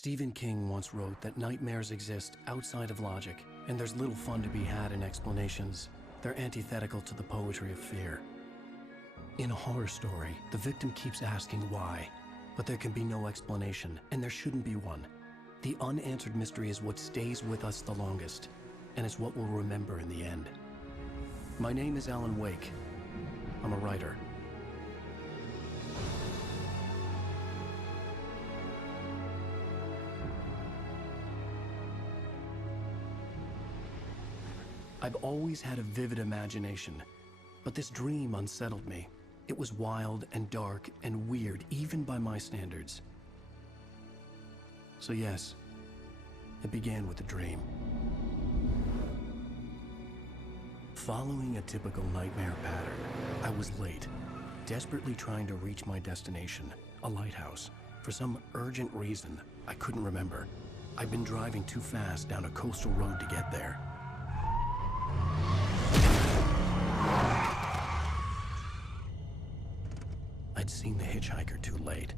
Stephen King once wrote that nightmares exist outside of logic, and there's little fun to be had in explanations. They're antithetical to the poetry of fear. In a horror story, the victim keeps asking why, but there can be no explanation, and there shouldn't be one. The unanswered mystery is what stays with us the longest, and it's what we'll remember in the end. My name is Alan Wake. I'm a writer. I've always had a vivid imagination, but this dream unsettled me. It was wild and dark and weird, even by my standards. So yes, it began with a dream. Following a typical nightmare pattern, I was late, desperately trying to reach my destination, a lighthouse. For some urgent reason, I couldn't remember. I'd been driving too fast down a coastal road to get there. I'd seen the hitchhiker too late.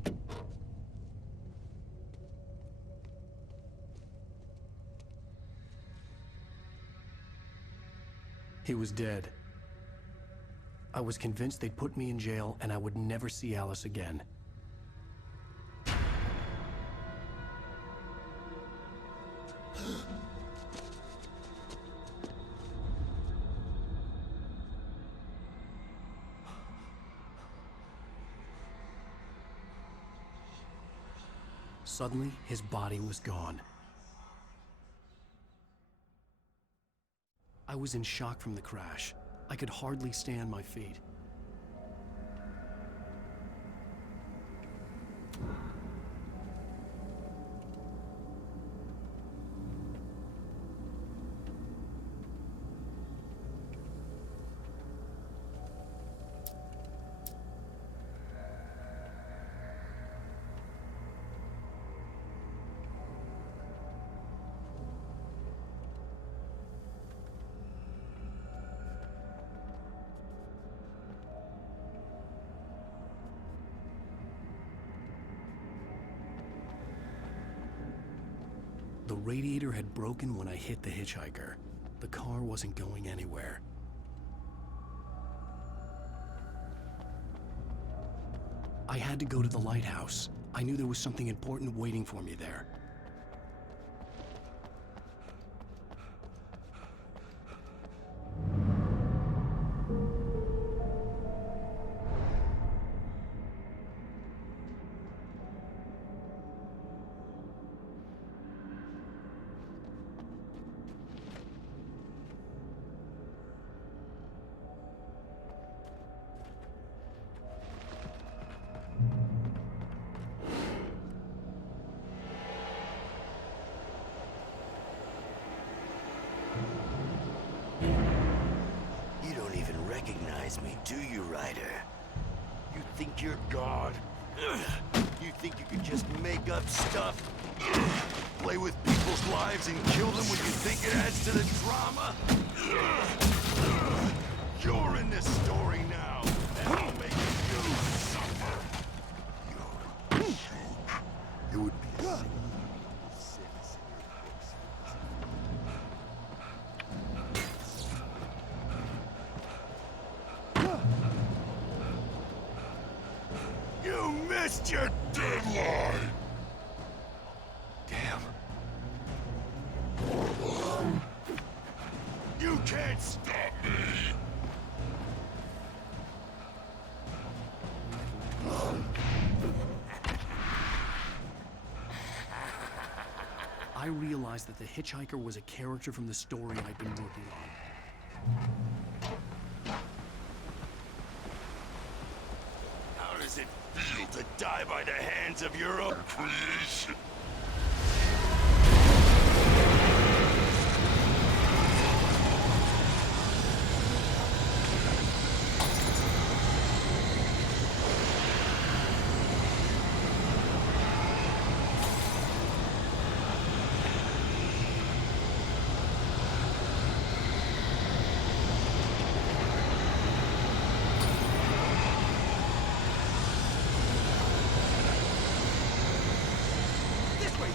He was dead. I was convinced they'd put me in jail and I would never see Alice again. Suddenly, his body was gone. I was in shock from the crash. I could hardly stay on my feet. The radiator had broken when I hit the hitchhiker. The car wasn't going anywhere. I had to go to the lighthouse. I knew there was something important waiting for me there. Recognize me, do you, Ryder? You think you're God? You think you can just make up stuff? Play with people's lives and kill them when you think it adds to the drama? You're in this story now, and I'll make you suffer. You're a joke. It would be a You missed your deadline! Damn. You can't stop me! I realized that the hitchhiker was a character from the story I'd been working on. How does it feel to die by the hands of your own creation?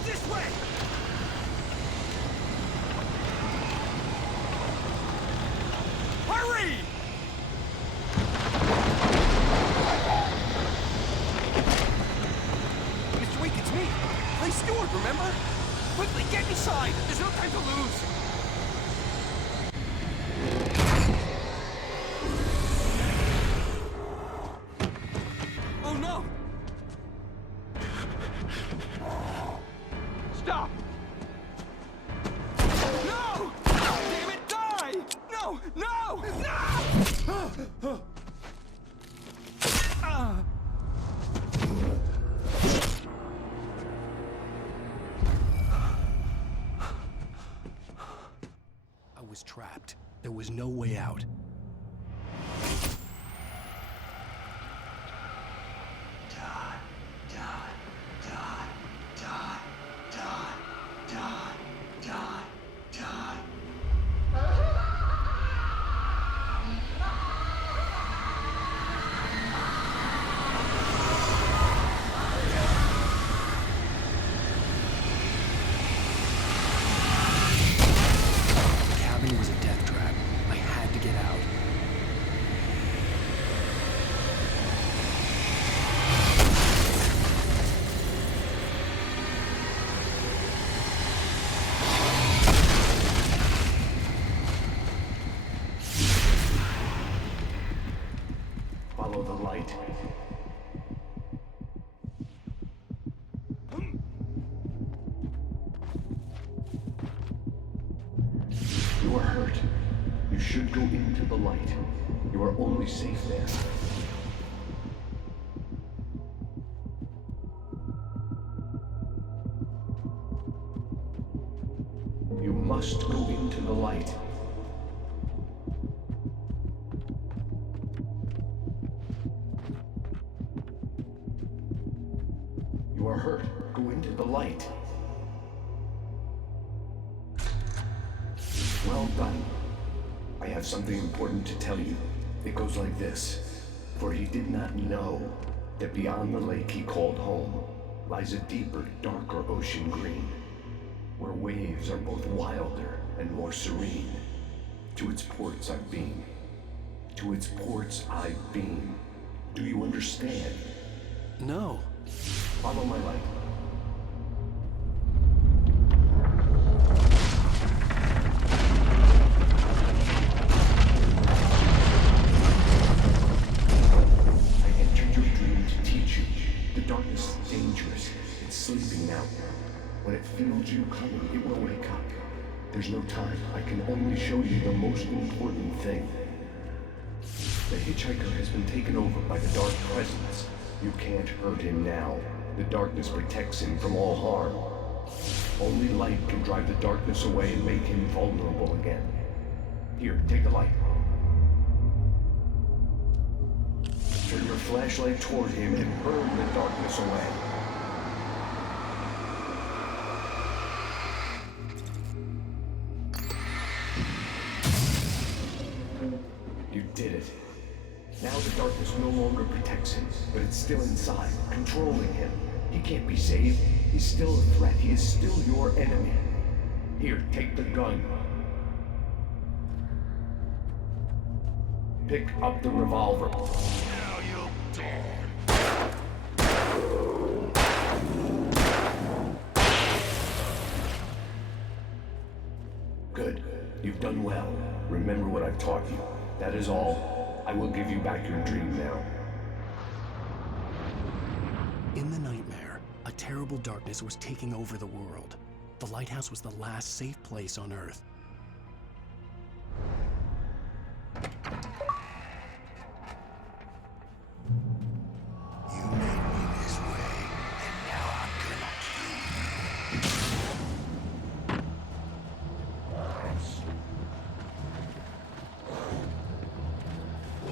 This way! Hurry! Mr. Wake, it's me. Play steward, remember? Quickly, get inside! There's no time to lose! Oh no! Stop! No! Damn it, die! No! No! No! I was trapped. There was no way out. The cabin was a death trap. I had to get out. Follow the light. You are hurt. You should go into the light. You are only safe there. You must go into the light. You are hurt. Go into the light. Well done. I have something important to tell you. It goes like this. For he did not know that beyond the lake he called home lies a deeper, darker ocean green, where waves are both wilder and more serene. To its ports I've been. To its ports I've been. Do you understand? No. Follow my light. I entered your dream to teach you. The darkness is dangerous. It's sleeping now. When it feels you coming, it will wake up. There's no time. I can only show you the most important thing. The hitchhiker has been taken over by the dark presence. You can't hurt him now. The darkness protects him from all harm. Only light can drive the darkness away and make him vulnerable again. Here, take the light. Turn your flashlight toward him and burn the darkness away. You did it. Now the darkness no longer protects him, but it's still inside, controlling him. He can't be saved. He's still a threat. He is still your enemy. Here, take the gun. Pick up the revolver. Now you'll die. Good. You've done well. Remember what I've taught you. That is all. I will give you back your dream now. In the nightmare, a terrible darkness was taking over the world. The lighthouse was the last safe place on Earth. You made me this way, and now I'm gonna kill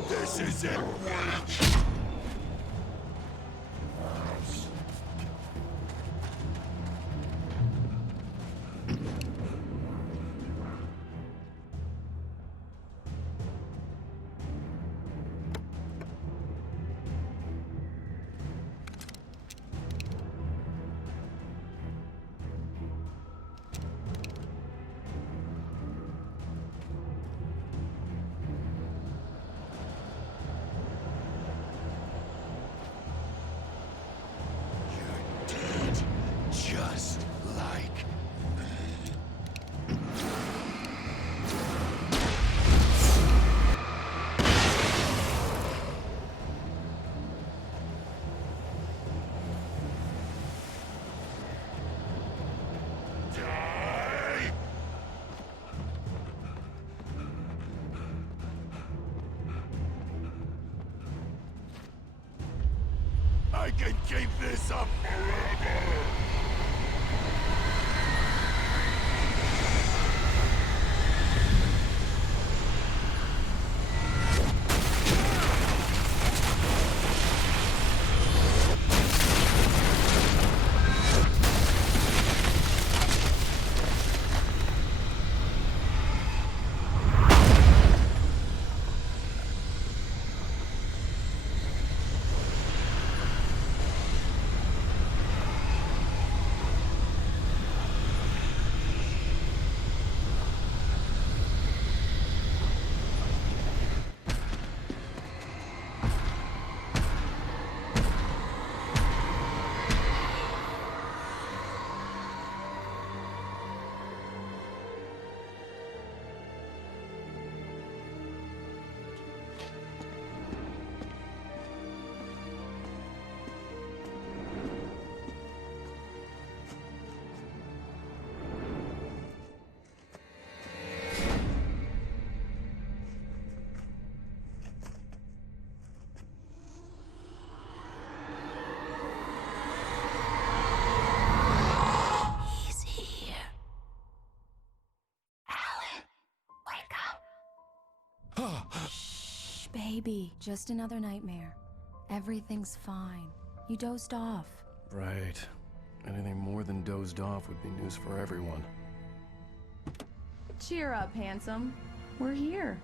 you. This isn't right. Keep this up forever! Shh, baby. Just another nightmare. Everything's fine. You dozed off. Right. Anything more than dozed off would be news for everyone. Cheer up, handsome. We're here.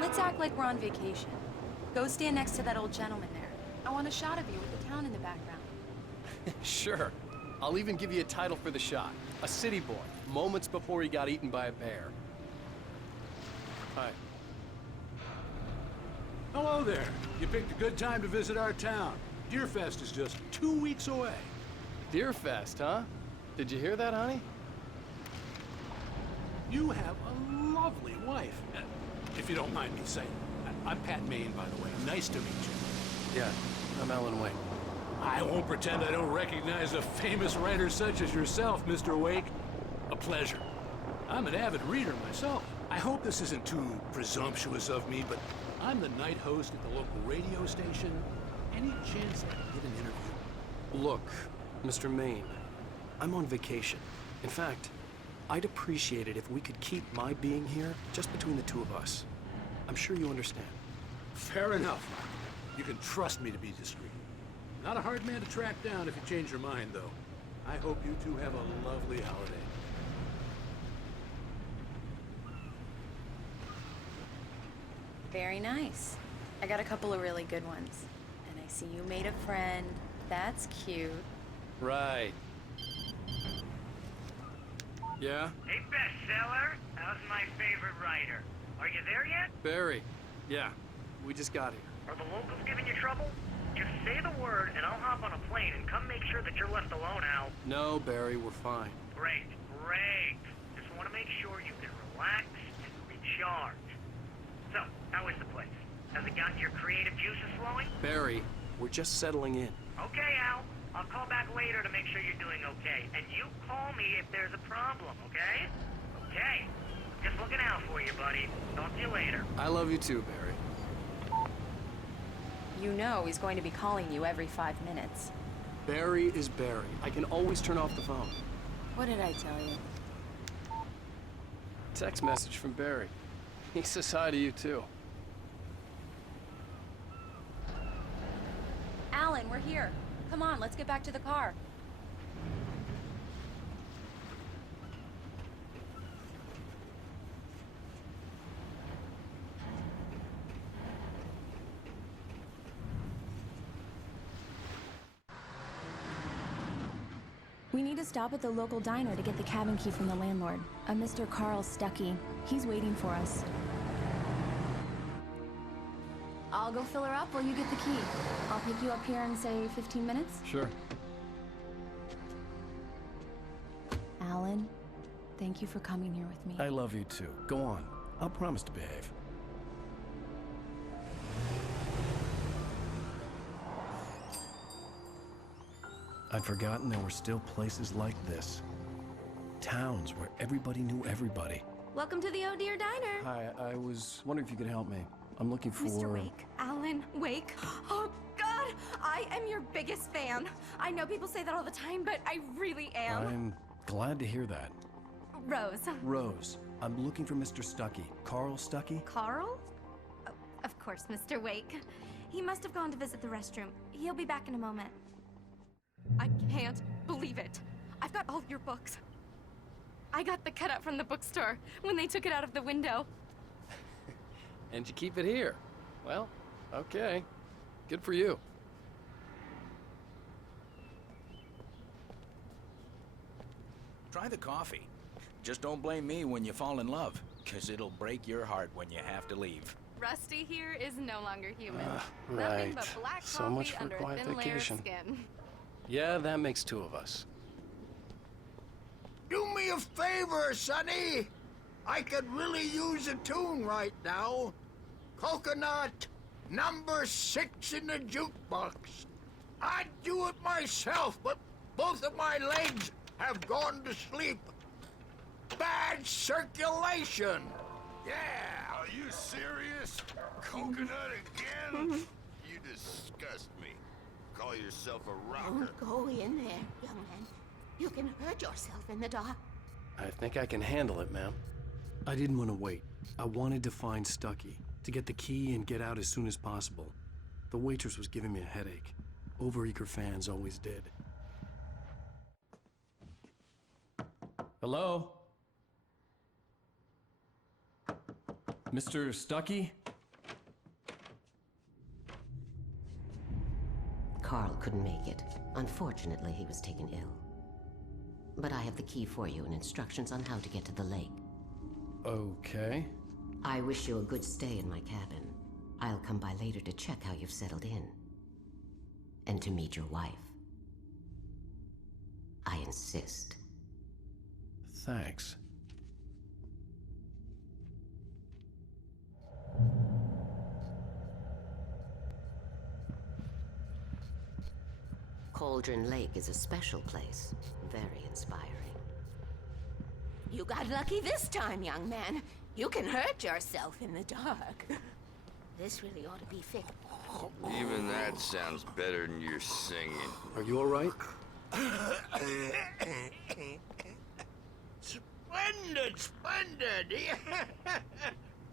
Let's act like we're on vacation. Go stand next to that old gentleman there. I want a shot of you with the town in the background. Sure. I'll even give you a title for the shot. A city boy, moments before he got eaten by a bear. Hi. Hello there. You picked a good time to visit our town. Deerfest is just 2 weeks away. Deerfest, huh? Did you hear that, honey? You have a lovely wife. If you don't mind me saying. I'm Pat Maine, by the way. Nice to meet you. Yeah, I'm Alan Wake. I won't pretend I don't recognize a famous writer such as yourself, Mr. Wake. A pleasure. I'm an avid reader myself. I hope this isn't too presumptuous of me, but I'm the night host at the local radio station. Any chance I can get an interview? Look, Mr. Maine, I'm on vacation. In fact, I'd appreciate it if we could keep my being here just between the two of us. I'm sure you understand. Fair enough. You can trust me to be discreet. Not a hard man to track down if you change your mind, though. I hope you two have a lovely holiday. Very nice. I got a couple of really good ones. And I see you made a friend. That's cute. Right. Yeah? Hey, bestseller. How's my favorite writer? Are you there yet? Barry. Yeah, we just got here. Are the locals giving you trouble? Just say the word and I'll hop on a plane and come make sure that you're left alone, Al. No, Barry, we're fine. Great, great. Just want to make sure you can relax and recharge. So, how is the place? Has it gotten your creative juices flowing? Barry, we're just settling in. Okay, Al. I'll call back later to make sure you're doing okay. And you call me if there's a problem, okay? Okay. Just looking out for you, buddy. Talk to you later. I love you too, Barry. You know he's going to be calling you every 5 minutes. Barry is Barry. I can always turn off the phone. What did I tell you? Text message from Barry. He says hi to you too. Alan, we're here. Come on, let's get back to the car. We need to stop at the local diner to get the cabin key from the landlord, a Mr. Carl Stucky. He's waiting for us. I'll go fill her up while you get the key. I'll pick you up here in, say, 15 minutes? Sure. Alan, thank you for coming here with me. I love you too. Go on. I'll promise to behave. I'd forgotten there were still places like this. Towns where everybody knew everybody. Welcome to the Oh Dear Diner. Hi, I was wondering if you could help me. I'm looking for... Mr. Wake. Alan Wake. Oh, God! I am your biggest fan. I know people say that all the time, but I really am. I'm glad to hear that. Rose. Rose, I'm looking for Mr. Stucky. Carl Stucky? Carl? Oh, of course, Mr. Wake. He must have gone to visit the restroom. He'll be back in a moment. I can't believe it. I've got all your books. I got the cutout from the bookstore when they took it out of the window. And you keep it here. Well, okay. Good for you. Try the coffee. Just don't blame me when you fall in love, 'cause it'll break your heart when you have to leave. Rusty here is no longer human. Nothing Right. but black So coffee much for under a quiet thin vacation. layer of skin. Yeah, that makes two of us. Do me a favor, Sonny. I could really use a tune right now. Coconut, number 6 in the jukebox. I'd do it myself, but both of my legs have gone to sleep. Bad circulation. Yeah. Are you serious? Coconut again? You disgust me. Call yourself a rocker. Don't go in there, young man. You can hurt yourself in the dark. I think I can handle it, ma'am. I didn't want to wait. I wanted to find Stucky, to get the key and get out as soon as possible. The waitress was giving me a headache. Overeager fans always did. Hello? Mr. Stucky? Carl couldn't make it. Unfortunately, he was taken ill. But I have the key for you and instructions on how to get to the lake. Okay. I wish you a good stay in my cabin. I'll come by later to check how you've settled in. And to meet your wife. I insist. Thanks. Cauldron Lake is a special place. Very inspiring. You got lucky this time, young man. You can hurt yourself in the dark. This really ought to be fixed. Even that sounds better than your singing. Are you all right? Splendid, splendid.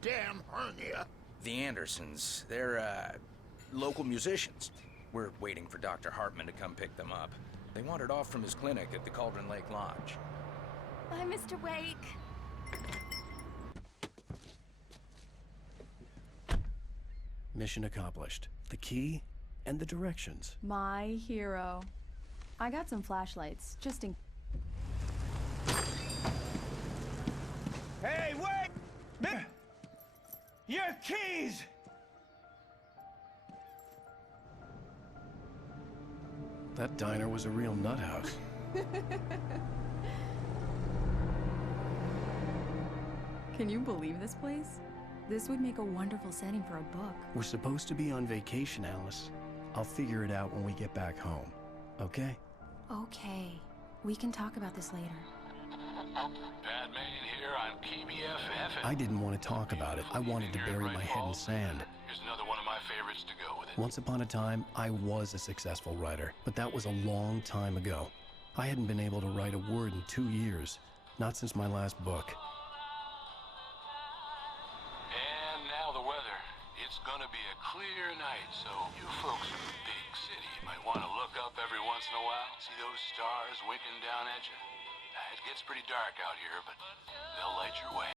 Damn hernia. The Andersons, they're, local musicians. We're waiting for Dr. Hartman to come pick them up. They wandered off from his clinic at the Cauldron Lake Lodge. Bye, Mr. Wake. Mission accomplished. The key and the directions. My hero. I got some flashlights, just in... Hey, wait! Your keys! That diner was a real nut house. Can you believe this place? This would make a wonderful setting for a book. We're supposed to be on vacation, Alice. I'll figure it out when we get back home. Okay? Okay. We can talk about this later. Pat Main here on KBFF. I didn't want to talk about it. I wanted to bury my head in sand. Here's another one of my favorites to go with it. Once upon a time, I was a successful writer, but that was a long time ago. I hadn't been able to write a word in 2 years. Not since my last book. And now the weather. It's gonna be a clear night, so you folks in the big city might want to look up every once in a while, see those stars winking down at you. It gets pretty dark out here, but they'll light your way.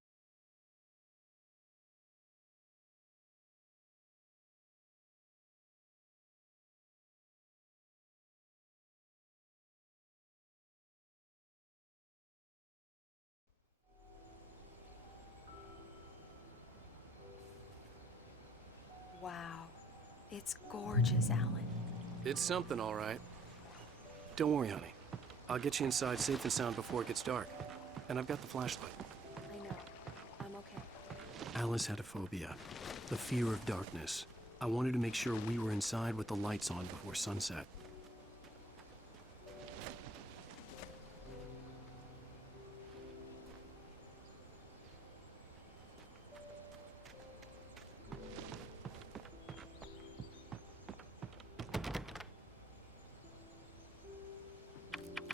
It's gorgeous, Alan. It's something, all right. Don't worry, honey. I'll get you inside safe and sound before it gets dark. And I've got the flashlight. I know. I'm okay. Alice had a phobia, the fear of darkness. I wanted to make sure we were inside with the lights on before sunset.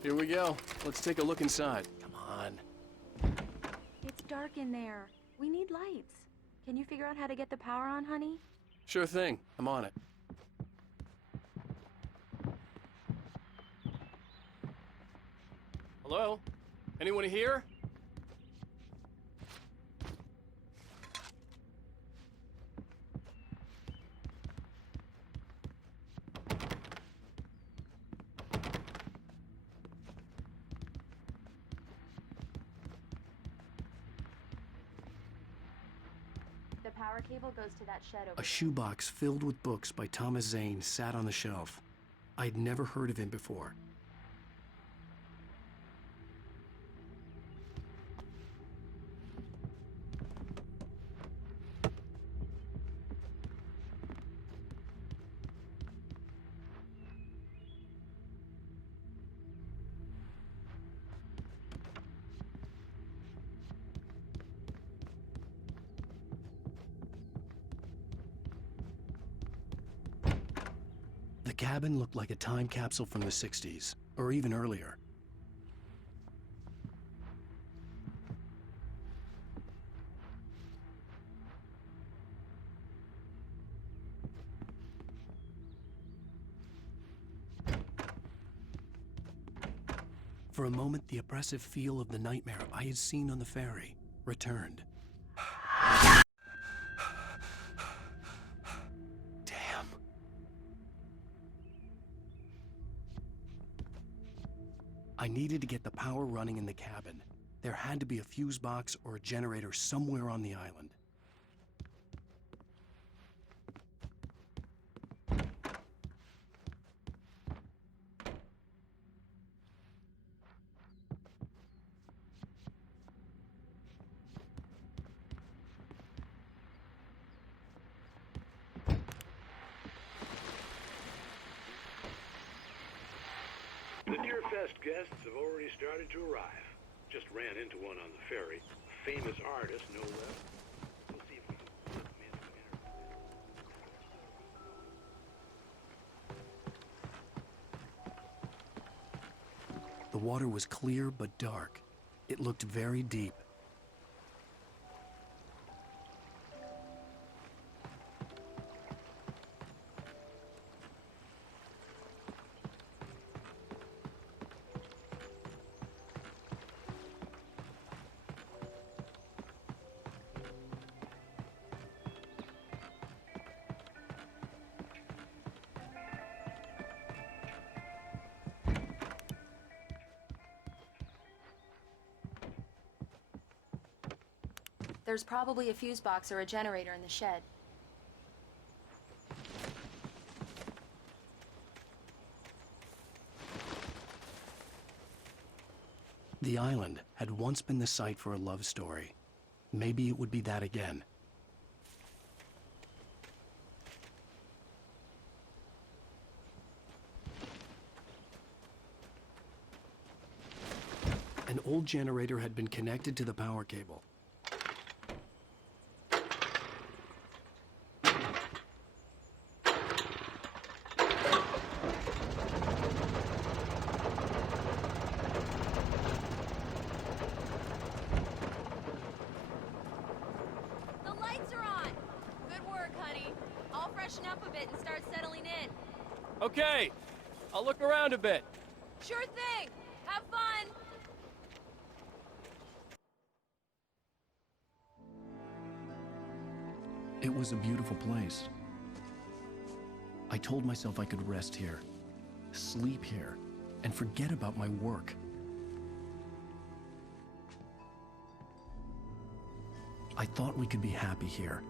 Here we go. Let's take a look inside. Come on. It's dark in there. We need lights. Can you figure out how to get the power on, honey? Sure thing. I'm on it. Hello? Anyone here? The power cable goes to that shed over A shoebox filled with books by Thomas Zane sat on the shelf. I'd never heard of him before. The cabin looked like a time capsule from the 60s, or even earlier. For a moment, the oppressive feel of the nightmare I had seen on the ferry returned. Damn. I needed to get the power running in the cabin. There had to be a fuse box or a generator somewhere on the island. The Deerfest guests have already started to arrive. Just ran into one on the ferry. A famous artist, no less. We'll see if we can work them into an interview. The water was clear but dark. It looked very deep. There's probably a fuse box or a generator in the shed. The island had once been the site for a love story. Maybe it would be that again. An old generator had been connected to the power cable. Okay, I'll look around a bit. Sure thing. Have fun. It was a beautiful place. I told myself I could rest here, sleep here, and forget about my work. I thought we could be happy here.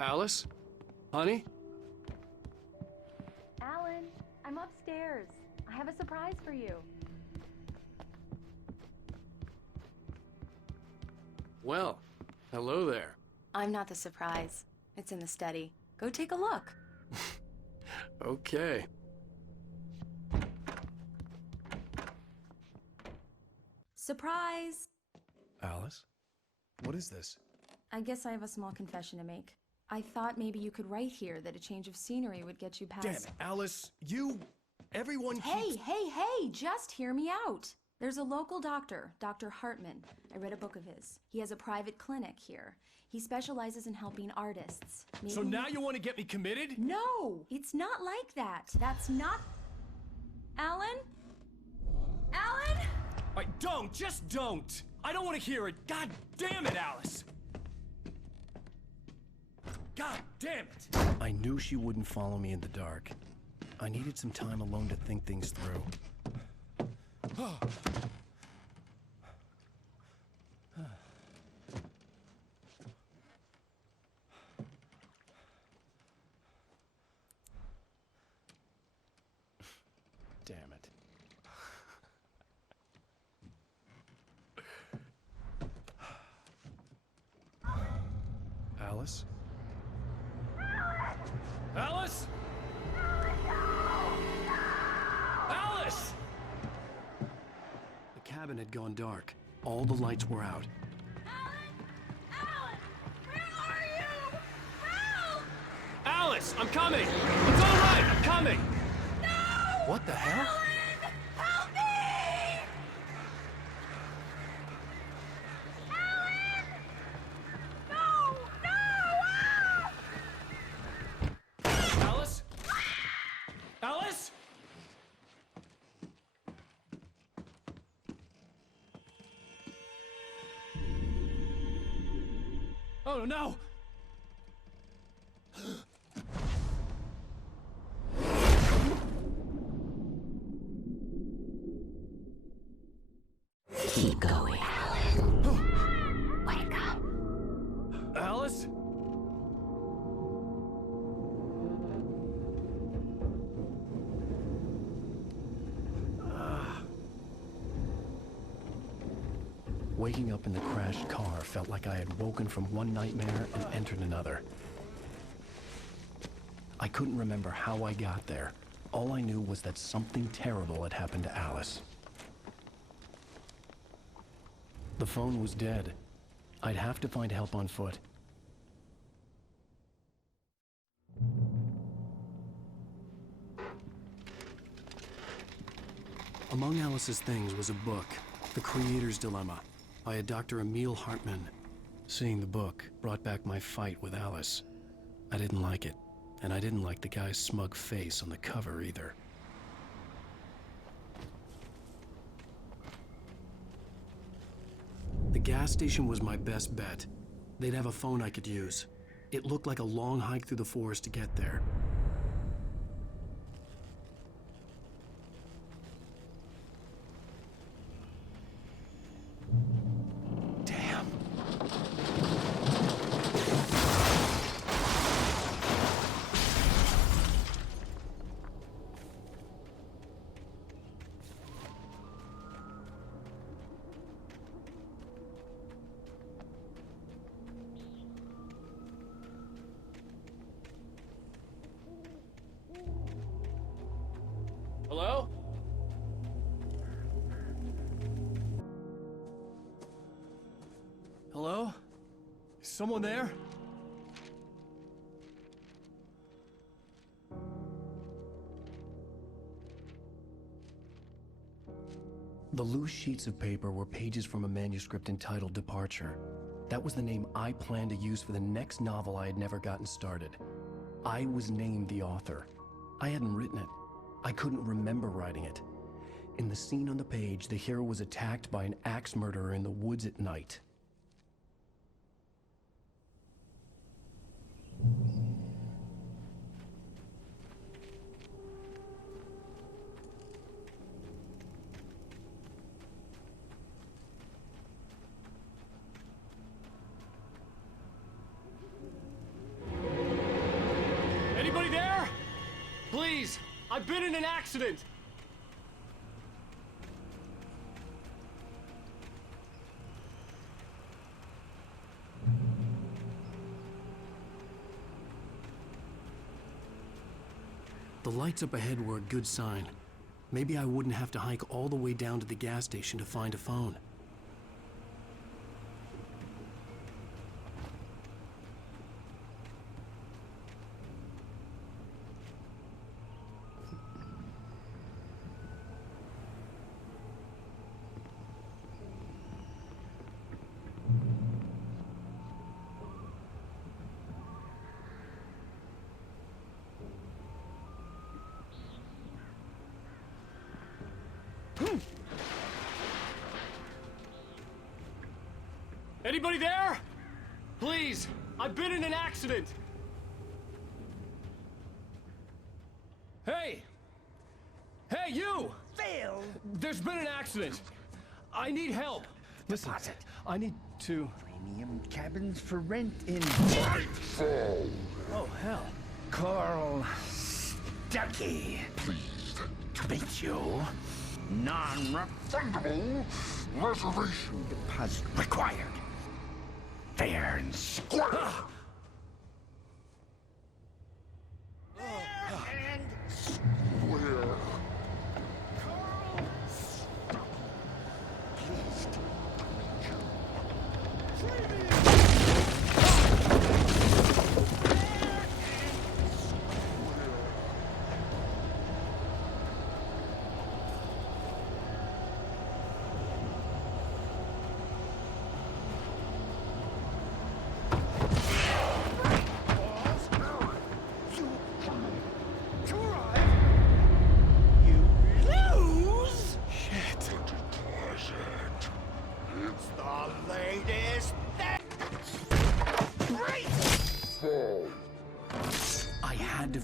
Alice? Honey? Alan, I'm upstairs. I have a surprise for you. Well, hello there. I'm not the surprise. It's in the study. Go take a look. Okay. Surprise! Alice? What is this? I guess I have a small confession to make. I thought maybe you could write here that a change of scenery would get you past... Damn it, Alice, everyone Hey, keeps... hey, just hear me out. There's a local doctor, Dr. Hartman. I read a book of his. He has a private clinic here. He specializes in helping artists. So now you want to get me committed? No, it's not like that. That's not... Alan? Alan? Just don't! I don't want to hear it! God damn it, Alice! God damn it! I knew she wouldn't follow me in the dark. I needed some time alone to think things through. Damn it. Alice? Alice? Alice! The cabin had gone dark. All the lights were out. Alice, I'm coming! It's all right, I'm coming! No! What the hell? Alan! Help me! Alan! No! No! Alice? Alice? Oh no! Keep going. Wake up. Alice? Waking up in the crashed car felt like I had woken from one nightmare and entered another. I couldn't remember how I got there. All I knew was that something terrible had happened to Alice. The phone was dead. I'd have to find help on foot. Among Alice's things was a book, The Creator's Dilemma, by a Dr. Emil Hartman. Seeing the book brought back my fight with Alice. I didn't like it, and I didn't like the guy's smug face on the cover either. The gas station was my best bet. They'd have a phone I could use. It looked like a long hike through the forest to get there. Hello? Hello? Is someone there? The loose sheets of paper were pages from a manuscript entitled Departure. That was the name I planned to use for the next novel I had never gotten started. I was named the author. I hadn't written it. I couldn't remember writing it. In the scene on the page, the hero was attacked by an axe murderer in the woods at night. Please! I've been in an accident! The lights up ahead were a good sign. Maybe I wouldn't have to hike all the way down to the gas station to find a phone. Anybody there? Please! I've been in an accident! Hey! Hey, you! Phil! There's been an accident! I need help! Listen, I need to... Premium cabins for rent in... Oh, hell. Carl Stucky. Pleased to meet you. Non-refundable reservation deposit required. Fair and square. Fair and square. Carl Stucky. Pleased to meet you. Premium.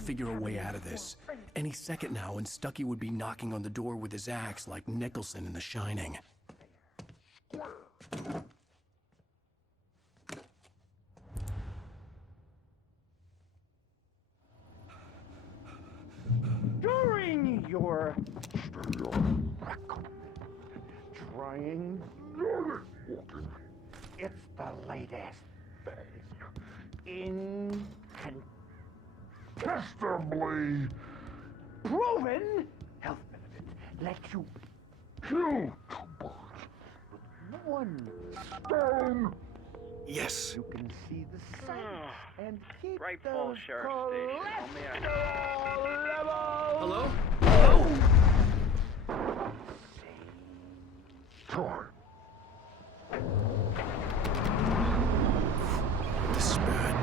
Figure a way out of this. Any second now, and Stucky would be knocking on the door with his axe like Nicholson in The Shining. During your trying, it's the latest thing. Incontestably proven health benefits let you kill two birds with one stone. Yes. You can see the sun and keep Great the Falls Sheriff Station. cholesterol level. Hello? Oh. Time. This is bad.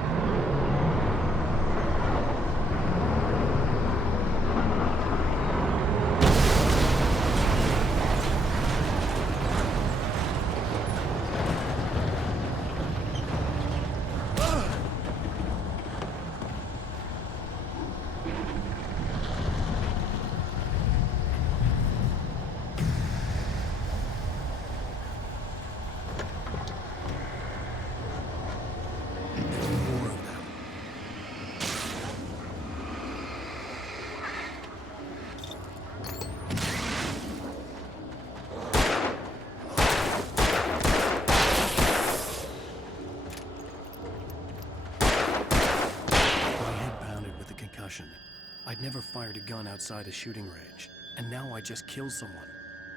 I'd never fired a gun outside a shooting range, and now I just killed someone.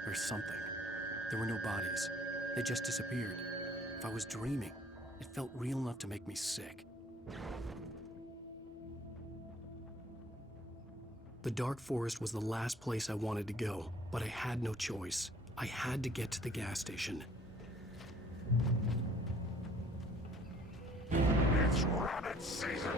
Or something. There were no bodies. They just disappeared. If I was dreaming, it felt real enough to make me sick. The dark forest was the last place I wanted to go, but I had no choice. I had to get to the gas station. It's rabbit season.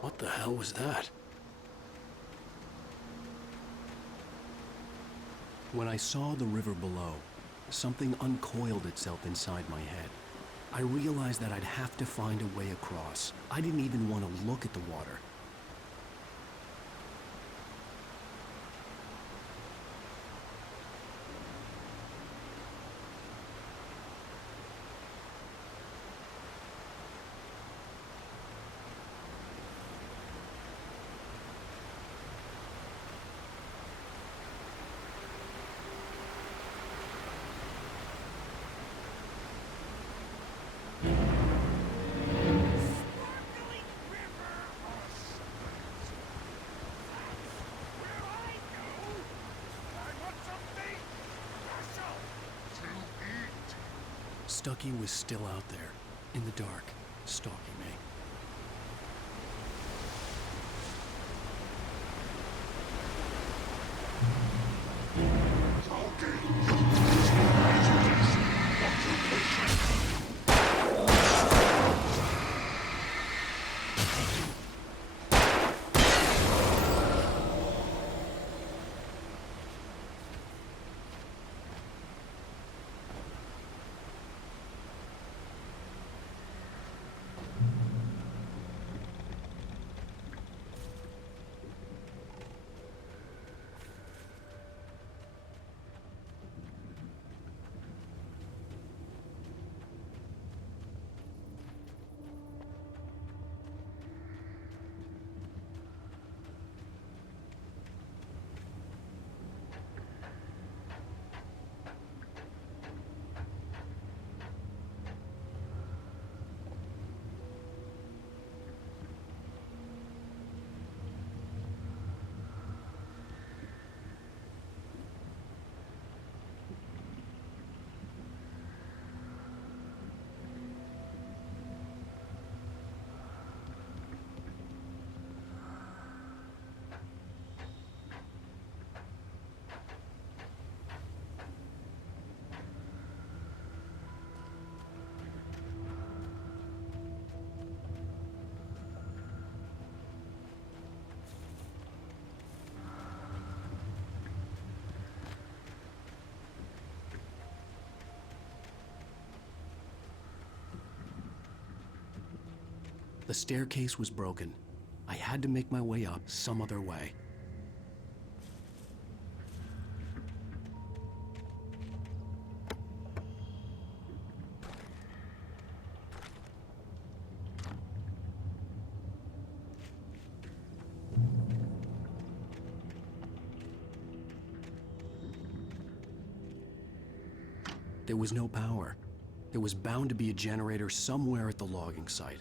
What the hell was that? When I saw the river below, something uncoiled itself inside my head. I realized that I'd have to find a way across. I didn't even want to look at the water. Stucky was still out there, in the dark, stalking me. The staircase was broken. I had to make my way up some other way. There was no power. There was bound to be a generator somewhere at the logging site.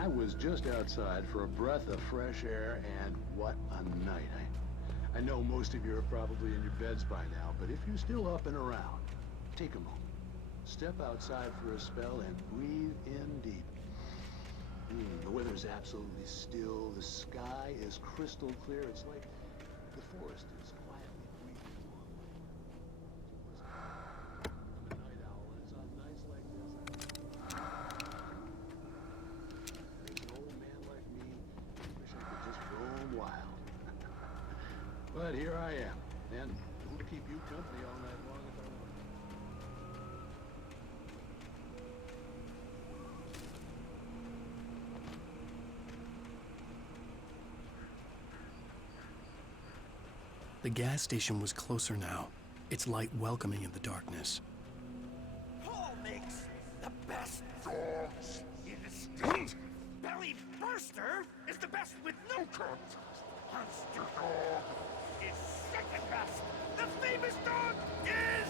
I was just outside for a breath of fresh air, and what a night. I know most of you are probably in your beds by now, but if you're still up and around, take a moment. Step outside for a spell and breathe in deep. The weather's absolutely still. The sky is crystal clear. It's like the forest is quietly breathing warmly. I'm a night owl, and it's on nights like this. Makes an old man like me wish I could just roam wild. But here I am, and who'll keep you company all night long if I want? The gas station was closer now, its light welcoming in the darkness. Paul makes the best dogs in the state. Belly Burster is the best with no contest. Monster Dog is second best. The famous dog is...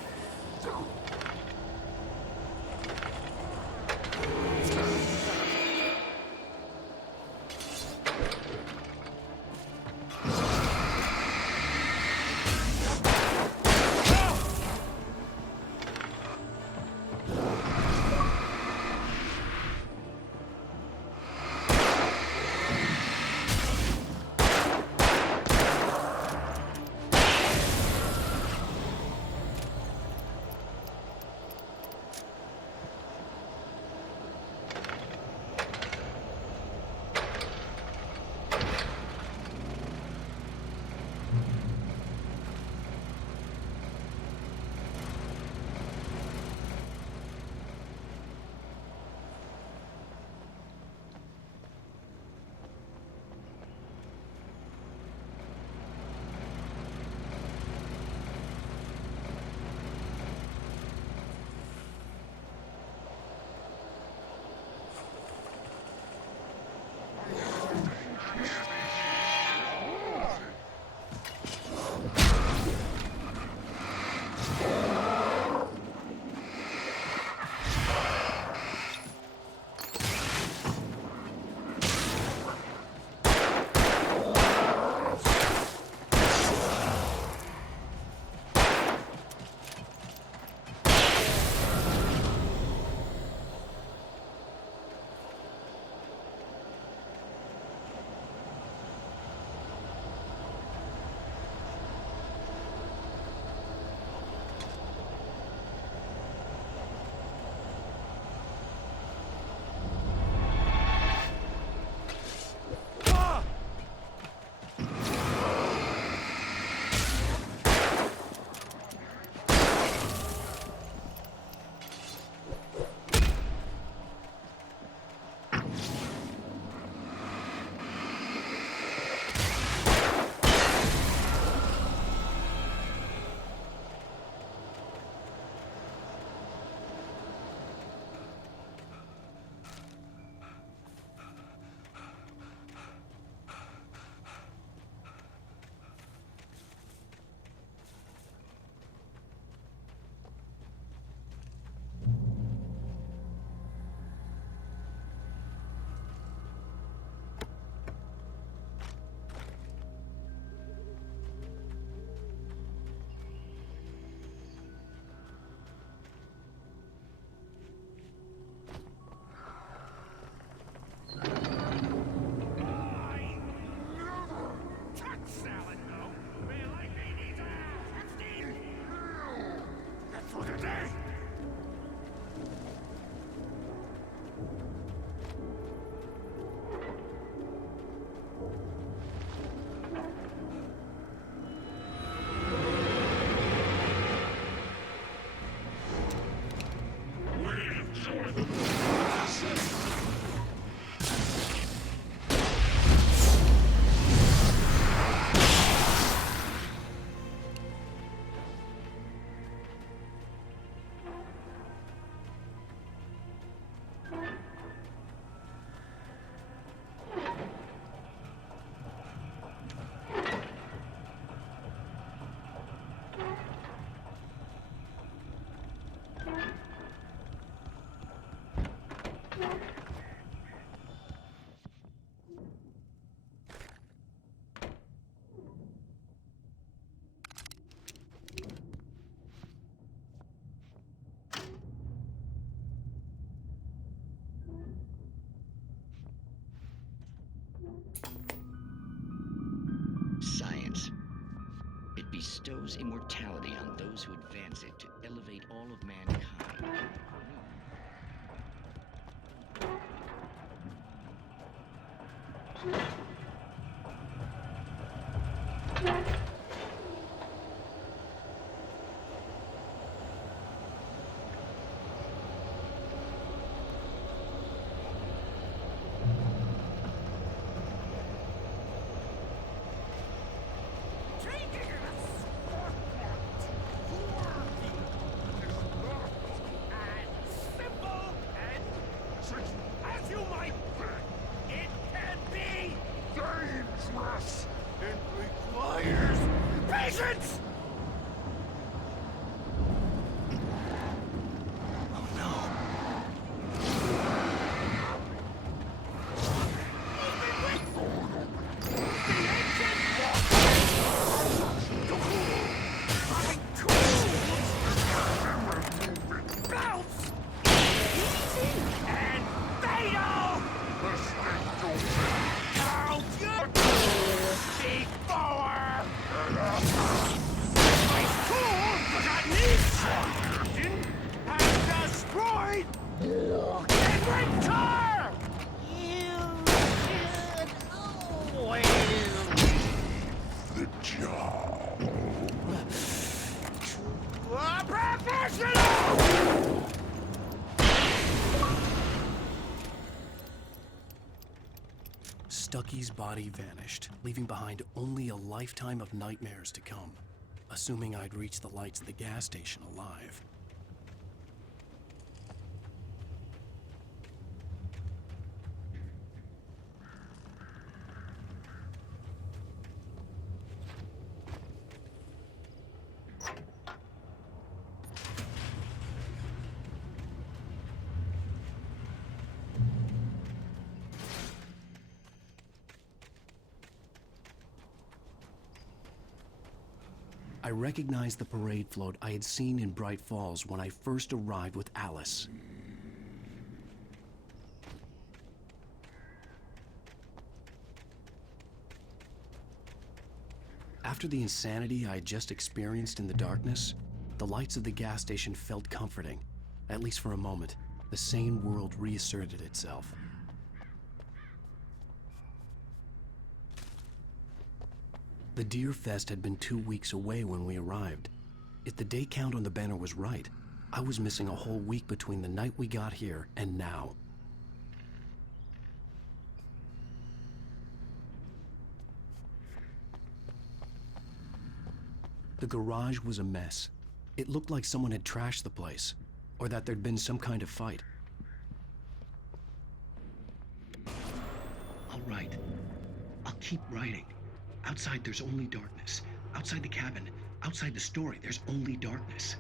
bestows immortality on those who advance it to elevate all of mankind. Stucky's body vanished, leaving behind only a lifetime of nightmares to come, assuming I'd reach the lights of the gas station alive. I recognized the parade float I had seen in Bright Falls when I first arrived with Alice. After the insanity I had just experienced in the darkness, the lights of the gas station felt comforting. At least for a moment, the sane world reasserted itself. The Deer Fest had been 2 weeks away when we arrived. If the day count on the banner was right, I was missing a whole week between the night we got here and now. The garage was a mess. It looked like someone had trashed the place, or that there'd been some kind of fight. I'll write. I'll keep writing. Outside, there's only darkness. Outside the cabin, outside the story, there's only darkness.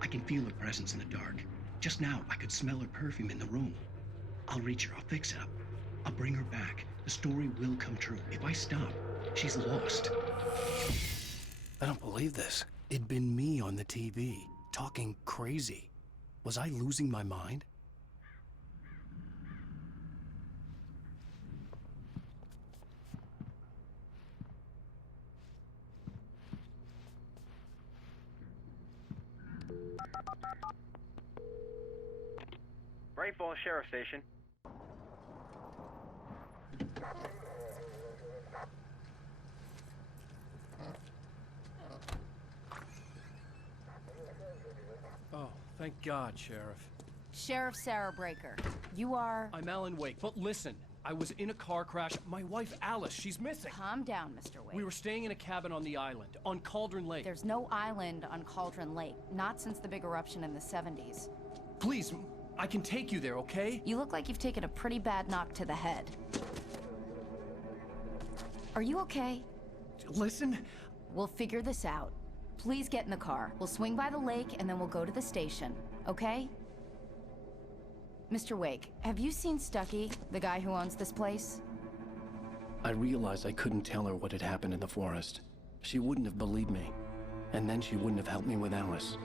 I can feel her presence in the dark. Just now, I could smell her perfume in the room. I'll reach her, I'll fix it up. I'll bring her back. The story will come true. If I stop, she's lost. I don't believe this. It'd been me on the TV, talking crazy. Was I losing my mind? Bright Falls Sheriff Station. Oh, thank God, Sheriff. Sheriff Sarah Breaker. You are... I'm Alan Wake, but listen. I was in a car crash. My wife, Alice, she's missing. Calm down, Mr. Wake. We were staying in a cabin on the island, on Cauldron Lake. There's no island on Cauldron Lake. Not since the big eruption in the 70s. Please, I can take you there, okay? You look like you've taken a pretty bad knock to the head. Are you okay? Listen. We'll figure this out. Please get in the car. We'll swing by the lake and then we'll go to the station, okay? Mr. Wake, have you seen Stucky, the guy who owns this place? I realized I couldn't tell her what had happened in the forest. She wouldn't have believed me. And then she wouldn't have helped me with Alice.